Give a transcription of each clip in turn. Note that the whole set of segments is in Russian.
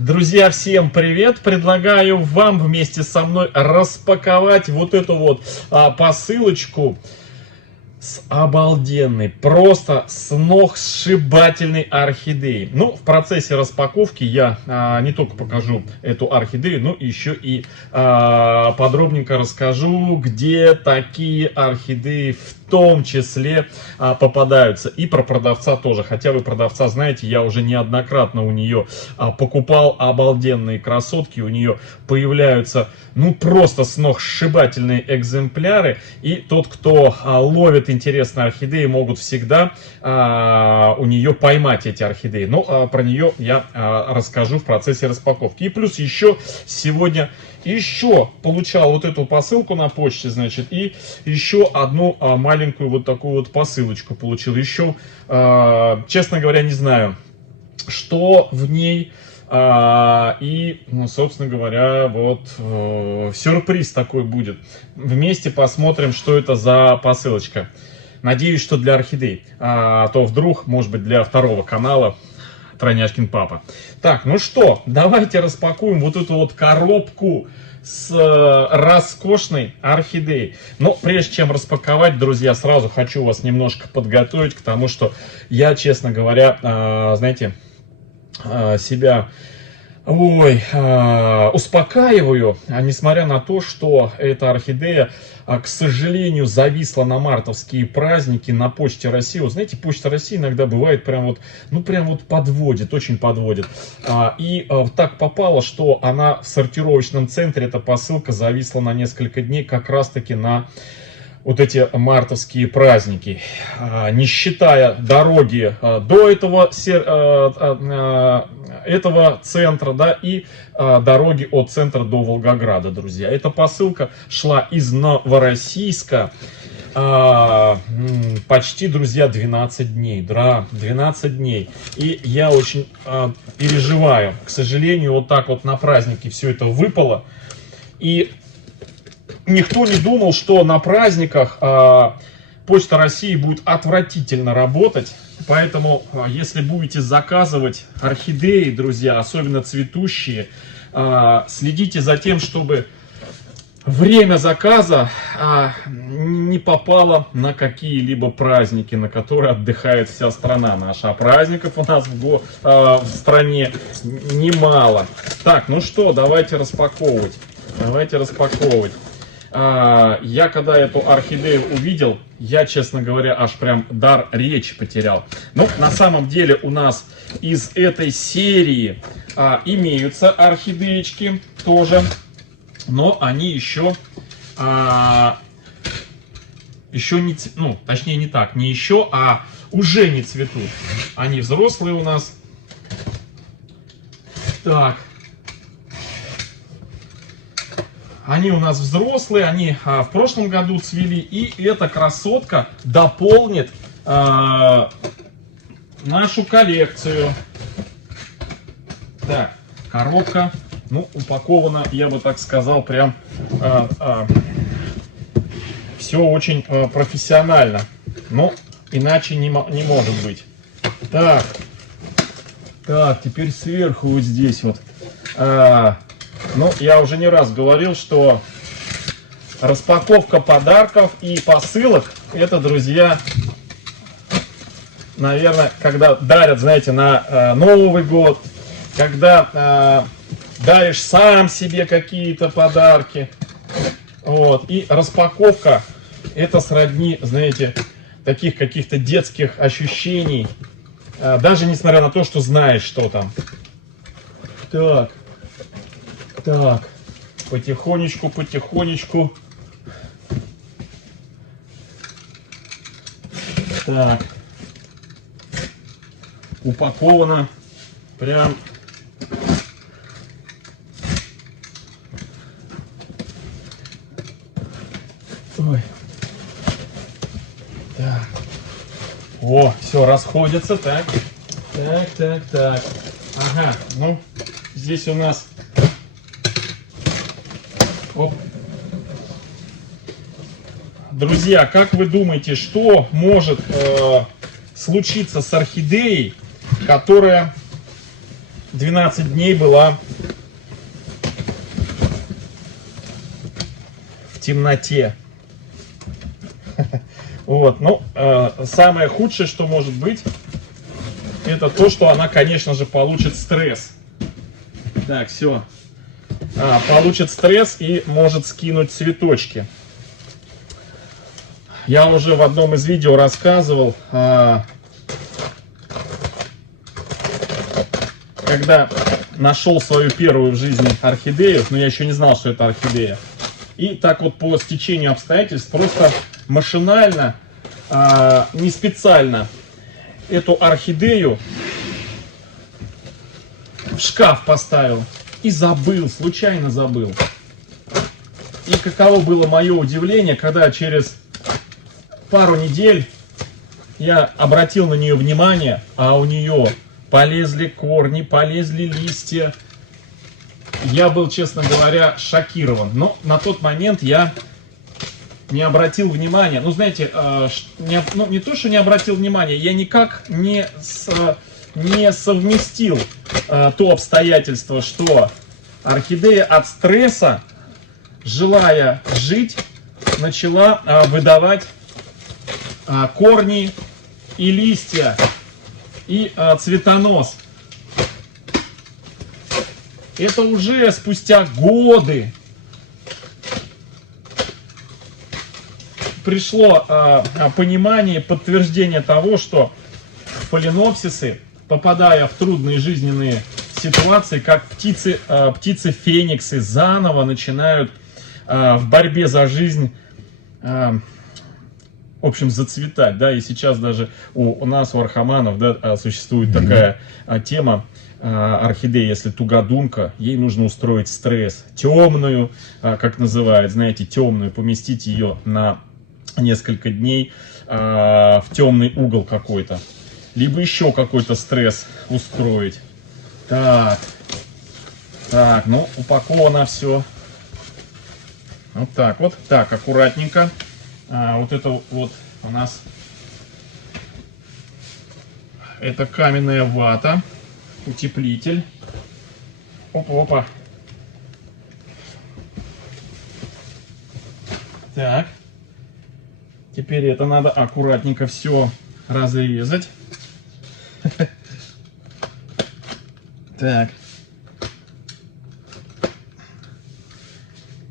Друзья, всем привет! Предлагаю вам вместе со мной распаковать вот эту вот посылочку с обалденной, просто сногсшибательной орхидеей. Ну, в процессе распаковки я не только покажу эту орхидею, но еще и подробненько расскажу, где такие орхидеи в том числе попадаются. И про продавца тоже. Хотя вы продавца знаете, я уже неоднократно у нее покупал обалденные красотки. У нее появляются, ну, просто сногсшибательные экземпляры. И тот, кто ловит интересные орхидеи, могут всегда у нее поймать эти орхидеи. Но про нее я расскажу в процессе распаковки. И плюс еще сегодня получал вот эту посылку на почте, значит, и еще одну маленькую вот такую вот посылочку получил. Еще, честно говоря, не знаю, что в ней. И, ну, собственно говоря, вот сюрприз такой будет. Вместе посмотрим, что это за посылочка. Надеюсь, что для орхидей. То вдруг, может быть, для второго канала Тройняшкин Папа. Так, ну что, давайте распакуем вот эту вот коробку с роскошной орхидеей. Но прежде чем распаковать, друзья, сразу хочу вас немножко подготовить к тому, что я, честно говоря, знаете, себя успокаиваю, несмотря на то, что эта орхидея, к сожалению, зависла на мартовские праздники на Почте России. Вот знаете, Почта России иногда бывает прям вот, ну прям вот подводит, очень подводит. И так попало, что она в сортировочном центре, эта посылка зависла на несколько дней как раз-таки на вот эти мартовские праздники, не считая дороги до этого центра, да, и дороги от центра до Волгограда, друзья. Эта посылка шла из Новороссийска почти, друзья, 12 дней, да, 12 дней. И я очень переживаю, к сожалению, вот так вот на праздники все это выпало. И никто не думал, что на праздниках Почта России будет отвратительно работать. Поэтому, если будете заказывать орхидеи, друзья, особенно цветущие, следите за тем, чтобы время заказа не попало на какие-либо праздники, на которые отдыхает вся страна наша. А праздников у нас в стране немало. Так, ну что, давайте распаковывать. Давайте распаковывать. Я когда эту орхидею увидел, я, честно говоря, аж прям дар речи потерял. Но на самом деле у нас из этой серии имеются орхидеечки тоже, но они еще не, ну, точнее не так, не еще, а уже не цветут. Они взрослые у нас. Так. Они у нас взрослые, они в прошлом году цвели, и эта красотка дополнит нашу коллекцию. Так, коробка, ну, упакована, я бы так сказал, прям все очень профессионально, но иначе не может быть. Так, теперь сверху вот здесь вот. Ну, я уже не раз говорил, что распаковка подарков и посылок, это, друзья, наверное, когда дарят, знаете, на Новый год, когда даришь сам себе какие-то подарки. Вот. И распаковка, это сродни, знаете, таких каких-то детских ощущений, даже несмотря на то, что знаешь, что там. Так, потихонечку. Так, упаковано прям. Ой. Так. О, все расходится, так. Ага, ну, здесь у нас... Оп. Друзья, как вы думаете, что может случиться с орхидеей, которая 12 дней была в темноте. Вот, ну, самое худшее, что может быть, это то, что она, конечно же, получит стресс. Так, все. Получит стресс и может скинуть цветочки. Я уже в одном из видео рассказывал, когда нашел свою первую в жизни орхидею, но я еще не знал, что это орхидея. И так вот по стечению обстоятельств просто машинально, не специально эту орхидею в шкаф поставил и забыл, случайно забыл. И каково было мое удивление, когда через пару недель я обратил на нее внимание, а у нее полезли корни, полезли листья. Я был, честно говоря, шокирован. Но на тот момент я не обратил внимания. Ну, знаете, не то, что не обратил внимания, я никак не совместил то обстоятельство, что орхидея от стресса, желая жить, начала выдавать корни и листья, и цветонос. Это уже спустя годы пришло понимание, подтверждение того, что фаленопсисы, попадая в трудные жизненные ситуации, как птицы-фениксы, заново начинают в борьбе за жизнь, в общем, зацветать, да, и сейчас даже у нас, у архаманов, да, существует такая тема орхидеи, если тугодумка, ей нужно устроить стресс, темную, как называют, знаете, темную, поместить ее на несколько дней в темный угол какой-то, либо еще какой-то стресс устроить. Так, ну, упаковано все. Вот так вот. Так, аккуратненько. Вот это вот у нас это каменная вата, утеплитель. Опа-опа. Так. Теперь это надо аккуратненько все разрезать. Так.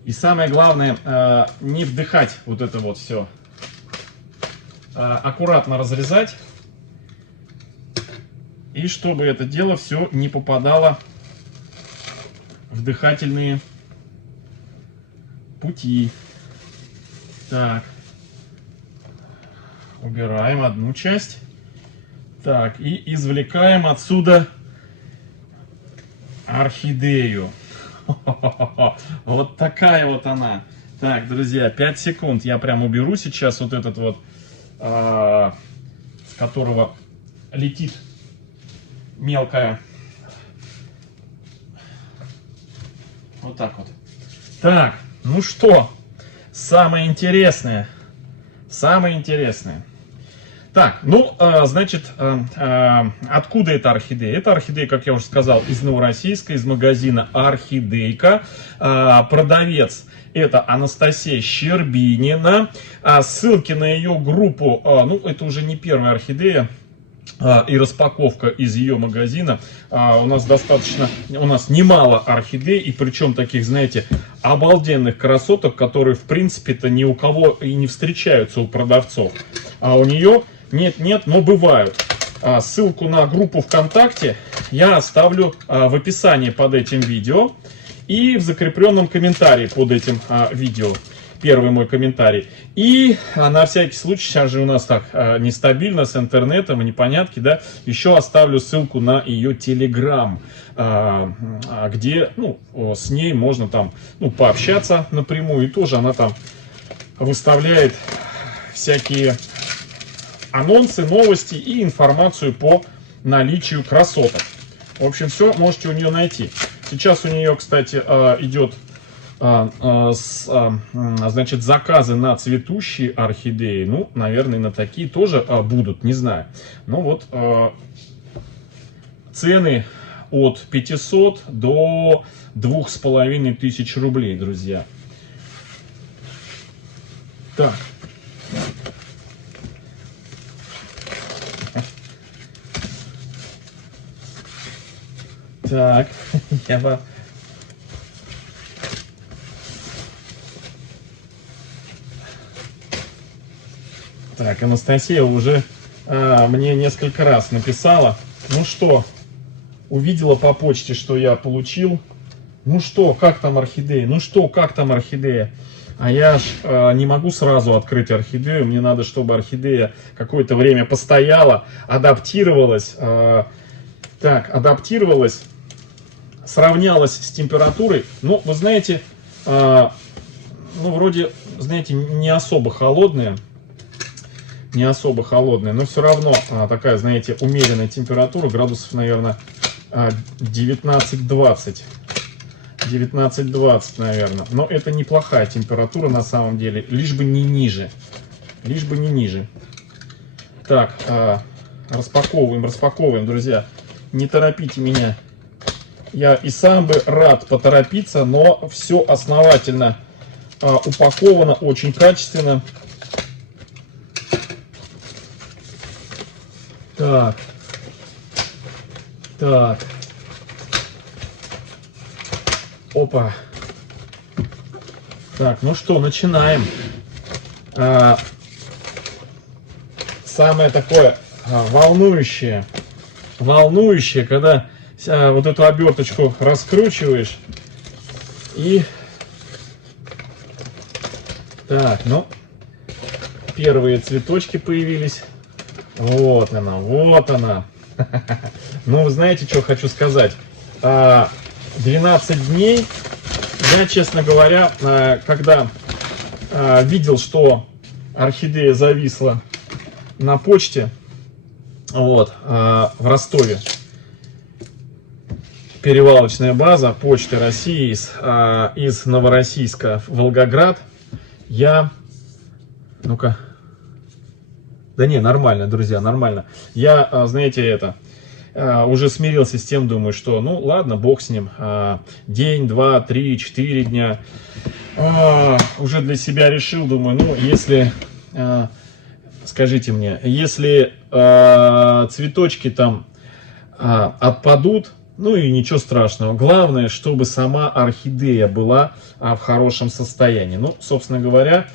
И самое главное, не вдыхать вот это вот все. Аккуратно разрезать. И чтобы это дело все не попадало в дыхательные пути. Так. Убираем одну часть. Так, и извлекаем отсюда орхидею. Вот такая вот она. Так, друзья, 5 секунд. Я прям уберу сейчас вот этот вот, с которого летит мелкая. Вот так вот. Так, ну что, самое интересное. Самое интересное. Так, ну, значит, откуда эта орхидея? Это орхидея, как я уже сказал, из Новороссийска, из магазина Орхидейка. Продавец это Анастасия Щербинина. Ссылки на ее группу, ну, это уже не первая орхидея и распаковка из ее магазина. У нас немало орхидей, и причем таких, знаете, обалденных красоток, которые, в принципе-то, ни у кого и не встречаются у продавцов. А у нее нет, но бывают. Ссылку на группу ВКонтакте я оставлю в описании под этим видео и в закрепленном комментарии под этим видео. Первый мой комментарий. И на всякий случай, сейчас же у нас так нестабильно с интернетом и непонятки, да, еще оставлю ссылку на ее телеграм, где, ну, с ней можно там, ну, пообщаться напрямую, и тоже она там выставляет всякие анонсы, новости и информацию по наличию красоток. В общем, все можете у нее найти. Сейчас у нее, кстати, идет, значит, заказы на цветущие орхидеи. Ну, наверное, на такие тоже будут, не знаю. Ну вот, цены от 500 до 2500 рублей, друзья. Так. Так, я бы... Так, Анастасия уже мне несколько раз написала. Ну что, увидела по почте, что я получил. Ну что, как там орхидея? Ну что, как там орхидея? А я ж не могу сразу открыть орхидею. Мне надо, чтобы орхидея какое-то время постояла, адаптировалась. Адаптировалась, сравнялась с температурой. Ну, вы знаете, ну, вроде, знаете, не особо холодная. Не особо холодная, но все равно такая, знаете, умеренная температура, градусов, наверное, 19-20. 19-20, наверное. Но это неплохая температура на самом деле, лишь бы не ниже. Лишь бы не ниже. Так, распаковываем, друзья. Не торопите меня. Я и сам бы рад поторопиться, но все основательно упаковано, очень качественно. Так. Так. Опа. Так, ну что, начинаем. Самое такое волнующее, когда вот эту оберточку раскручиваешь и... Так, ну, первые цветочки появились. Вот она, вот она. Ну, вы знаете, что хочу сказать? 12 дней, я, честно говоря, когда видел, что орхидея зависла на почте, вот, в Ростове, перевалочная база Почты России из Новороссийска в Волгоград, я... Ну-ка... Да не, нормально, друзья, нормально. Я, знаете, уже смирился с тем, думаю, что, ну, ладно, бог с ним. День, 2, 3, 4 дня. Уже для себя решил, думаю, ну, если, скажите мне, если цветочки там отпадут, ну и ничего страшного. Главное, чтобы сама орхидея была в хорошем состоянии. Ну, собственно говоря...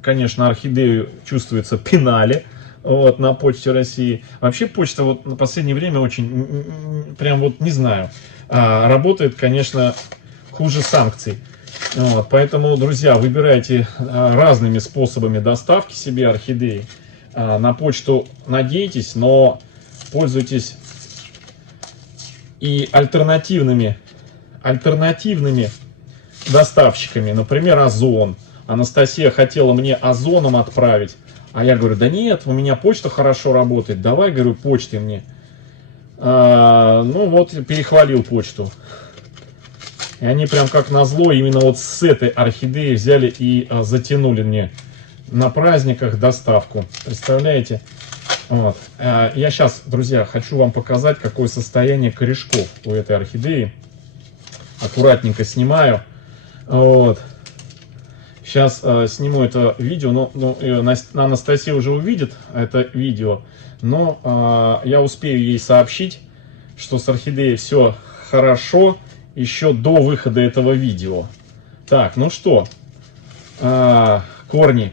Конечно, орхидею чувствуется пинали вот, на Почте России. Вообще почта вот на последнее время очень, прям вот не знаю, работает, конечно, хуже санкций. Вот, поэтому, друзья, выбирайте разными способами доставки себе орхидеи. На почту надейтесь, но пользуйтесь и альтернативными доставщиками, например, Озон. Анастасия хотела мне Озоном отправить, а я говорю, да нет, у меня почта хорошо работает, давай, говорю, почтой мне. Ну вот, перехвалил почту. И они прям как назло именно вот с этой орхидеи взяли и затянули мне на праздниках доставку. Представляете? Вот. Я сейчас, друзья, хочу вам показать, какое состояние корешков у этой орхидеи. Аккуратненько снимаю. Вот. Сейчас сниму это видео, но Анастасия уже увидит это видео, но я успею ей сообщить, что с орхидеей все хорошо еще до выхода этого видео. Так, ну что, корни,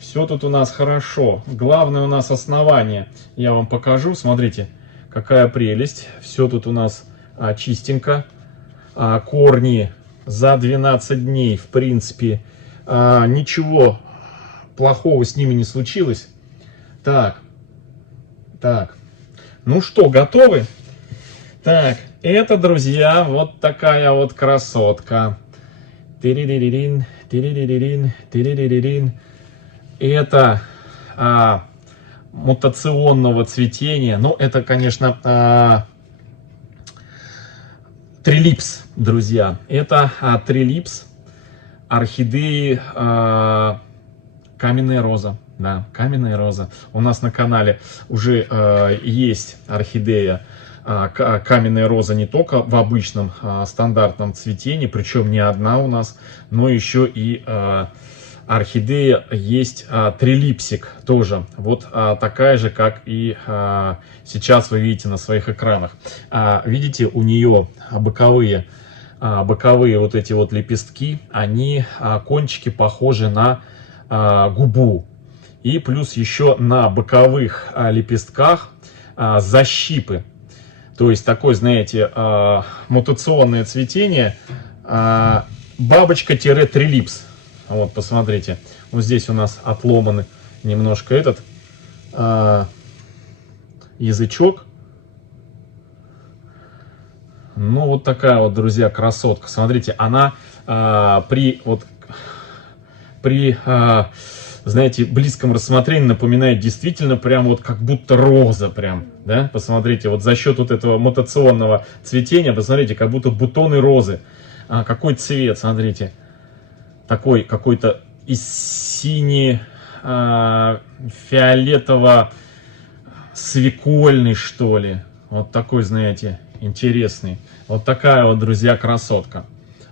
все тут у нас хорошо. Главное у нас основание, я вам покажу, смотрите, какая прелесть, все тут у нас чистенько. Корни за 12 дней, в принципе, ничего плохого с ними не случилось. Так, ну что, готовы? Так, это, друзья, вот такая вот красотка. Тириририн, тириририн, тириририн. Это мутационного цветения. Ну, это, конечно... Трилипс, друзья, это трилипс орхидеи каменная роза. Да, каменная роза. У нас на канале уже есть орхидея каменная роза не только в обычном стандартном цветении, причем не одна у нас, но еще и орхидея есть трилипсик тоже. Вот такая же, как и сейчас вы видите на своих экранах. Видите, у нее боковые вот эти вот лепестки, они кончики похожи на губу. И плюс еще на боковых лепестках защипы. То есть такое, знаете, мутационное цветение бабочка-трилипс. Вот, посмотрите. Вот здесь у нас отломаны немножко этот язычок. Ну, вот такая вот, друзья, красотка. Смотрите, она знаете, близком рассмотрении напоминает действительно прям вот как будто роза прям, да, посмотрите, вот за счет вот этого мутационного цветения, посмотрите, как будто бутоны розы. Какой цвет, смотрите, такой какой-то из сине-фиолетово-свекольный, что ли, вот такой, знаете, интересный. Вот такая вот, друзья, красотка.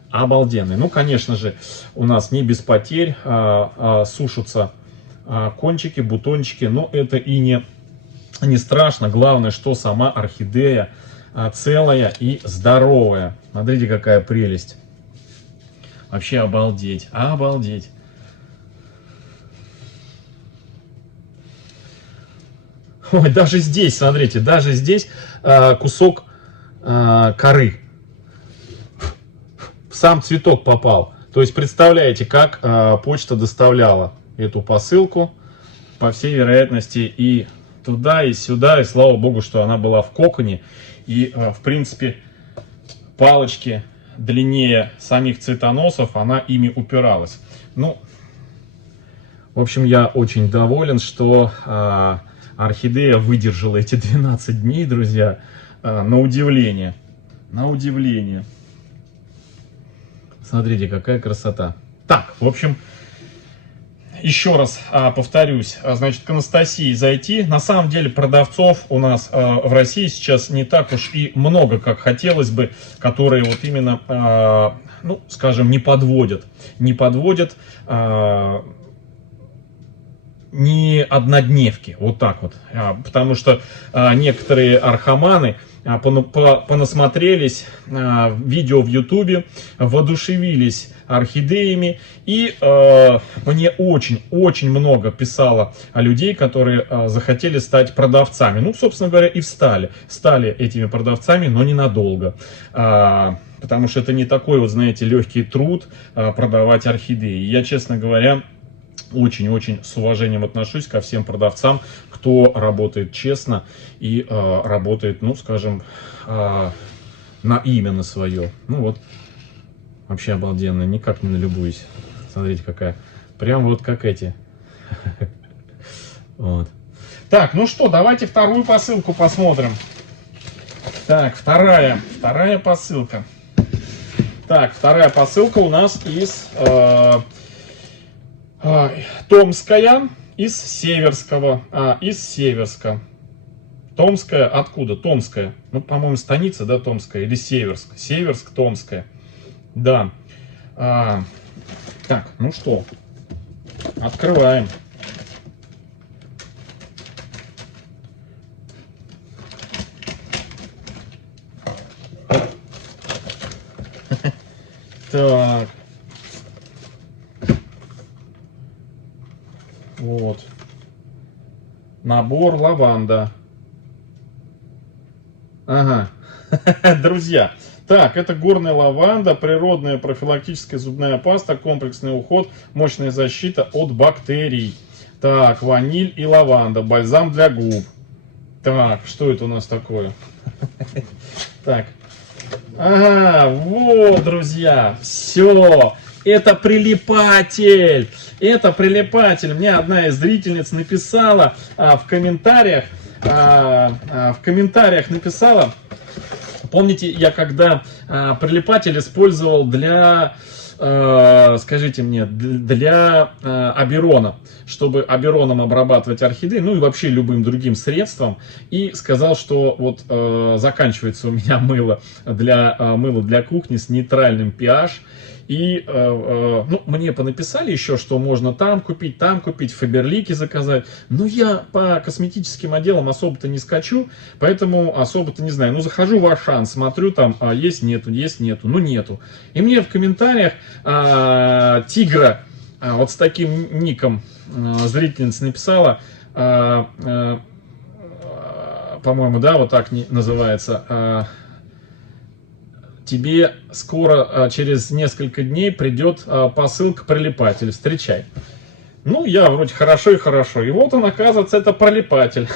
Обалденный. Ну, конечно же, у нас не без потерь сушатся кончики, бутончики, но это и не страшно. Главное, что сама орхидея целая и здоровая. Смотрите, какая прелесть. Вообще обалдеть, обалдеть. Ой, даже здесь, смотрите, даже здесь кусок коры. Сам цветок попал. То есть представляете, как почта доставляла эту посылку, по всей вероятности, и туда, и сюда, и слава богу, что она была в коконе. И в принципе палочки длиннее самих цветоносов, она ими упиралась. Ну, в общем, я очень доволен, что орхидея выдержала эти 12 дней, друзья, на удивление. На удивление. Смотрите, какая красота. Так, в общем, еще раз повторюсь, значит, к Анастасии зайти. На самом деле продавцов у нас в России сейчас не так уж и много, как хотелось бы, которые вот именно, ну, скажем, не подводят. Не подводят не однодневки, вот так вот. Потому что некоторые архаманы понасмотрелись видео в Ютубе, воодушевились орхидеями, и мне очень много писало людей, которые захотели стать продавцами. Ну, собственно говоря, и стали этими продавцами, но ненадолго. Потому что это не такой, вот знаете, легкий труд продавать орхидеи. Я, честно говоря, очень с уважением отношусь ко всем продавцам, кто работает честно и работает, ну, скажем, на имя на свое. Ну вот, вообще обалденно, никак не налюбуюсь. Смотрите, какая. Прям вот как эти. Вот. Так, ну что, давайте вторую посылку посмотрим. Так, вторая посылка. Так, вторая посылка у нас из Томская, из Северского, из Северска. Томская, откуда? Томская. Ну, по-моему, станица, да, Томская, или Северск. Северск, Томская. Да. Так, ну что, открываем. Так. Вот. Набор лаванда. Ага. Друзья. Так, это горная лаванда, природная профилактическая зубная паста, комплексный уход, мощная защита от бактерий. Так, ваниль и лаванда, бальзам для губ. Так, что это у нас такое? Так. Ага, вот, друзья, все. Это прилипатель. Это прилипатель. Мне одна из зрительниц написала в комментариях. Написала. Помните, я когда прилипатель использовал для скажите мне, для аберона, чтобы абероном обрабатывать орхидеи, ну и вообще любым другим средством, и сказал, что вот заканчивается у меня мыло для кухни с нейтральным pH. И ну, мне понаписали еще, что можно там купить, в Фаберлике заказать. Но я по косметическим отделам особо-то не скачу, поэтому особо-то не знаю. Ну, захожу в Ашан, смотрю там, есть, нету, ну, нету. И мне в комментариях Тигра, вот с таким ником, зрительница написала, по-моему, да, вот так называется, тебе скоро, через несколько дней, придет посылка-прилипатель, встречай. Ну, я вроде хорошо и хорошо. И вот он, оказывается, это прилипатель.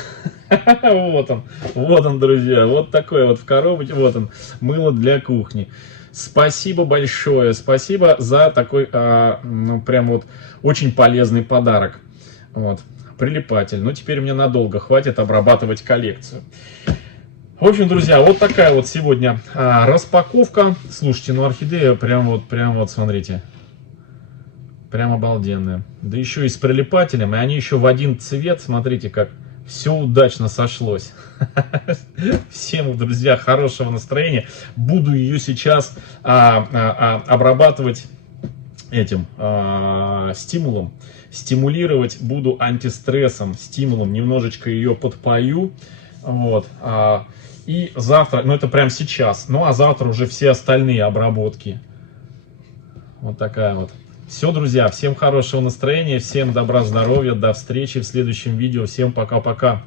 Вот он, друзья, вот такой вот в коробочке, вот он, мыло для кухни. Спасибо большое, спасибо за такой, ну, прям вот очень полезный подарок. Вот, прилипатель. Ну, теперь мне надолго хватит обрабатывать коллекцию. В общем, друзья, вот такая вот сегодня распаковка. Слушайте, ну орхидея прям вот, смотрите. Прям обалденная. Да еще и с прилипателем, и они еще в один цвет, смотрите, как все удачно сошлось. Всем, друзья, хорошего настроения. Буду ее сейчас обрабатывать этим стимулом. Стимулировать буду антистрессом, стимулом. Немножечко ее подпою. Вот. И завтра, ну это прям сейчас, ну а завтра уже все остальные обработки. Вот такая вот. Все, друзья, всем хорошего настроения, всем добра, здоровья, до встречи в следующем видео, всем пока-пока.